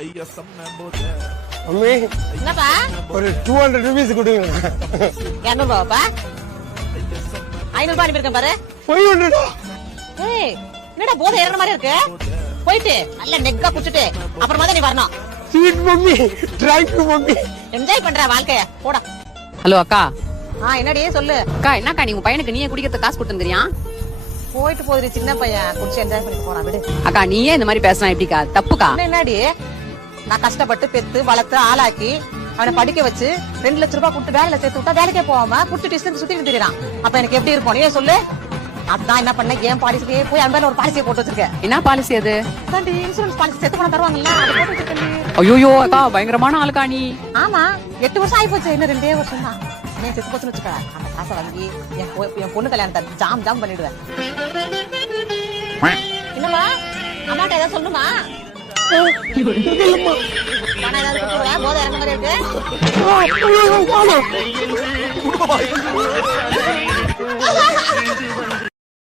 Mummy என்னப்பா ஒரு 200 rupees கொடுங்க. 200 ரூபாப்பா 500 ரூபாய் அனுப்பியிருக்கேன் பாரு. 500. ஏய் என்னடா போதை இறங்குற மாதிரி இருக்கு. போயிட்டு நல்ல நெக்கா குடிச்சிட்டு அப்புறமா தான் நீ வரணும். Sweet mummy, thank you mummy. Enjoy பண்ற வாழ்க்கைய போடா. ஹலோ அக்கா. என்னடி சொல்லு. அக்கா என்னக்கா நீ உங்க பையனுக்கு நீயே குடிக்கிறதுக்கு காசு கொடுத்துருந்தியா? போயிட்டு போகுது சின்ன பையன் குடிச்சு என்ஜாய் பண்ணிட்டு போறான் விடு. அக்கா நீயே இந்த மாதிரி பேசினா எப்படிக்கா? தப்புக்கா. என்னடி நான் கஷ்டப்பட்டு பெத்து வளர்த்து ஆளாக்கி அவனை படிக்க வச்சு 2 லட்சம் ரூபாய் கொடுத்து வேலையில சேர்த்து விட்டா வேலைக்கே போகாம குடிச்சு டிஸ்டன்ஸ் சுத்திட்டு திரியறான். அப்ப எனக்கு எப்படி இருக்கும் நீயே சொல்லு. அதான் என்ன பண்ண ஏன் பாலிசியே போய் அந்த ஒரு பாலிசியை போட்டு வச்சிருக்கேன். என்ன பாலிசி அது? இன்சூரன்ஸ் பாலிசி செத்து பணம் தருவாங்கல்ல அதை போட்டு வச்சிருக்கேன். ஐயோ அக்கா பயங்கரமான ஆளுக்கா நீ. ஆமா 8 வருஷம் ஆகி போச்சு. இன்னும் 2 வருஷம் தான். நீ செத்து போச்சுன்னு வச்சுக்க அந்த காசை வாங்கி என் பொண்ணு கல்யாணத்தை ஜாம் பண்ணிடுவேன். என்னமா அம்மாட்ட ஏதாவது சொல்லுமா? பணம் ஏதாவது கொடுத்துருவேன். போதை இறங்க மாதிரி இருக்கு.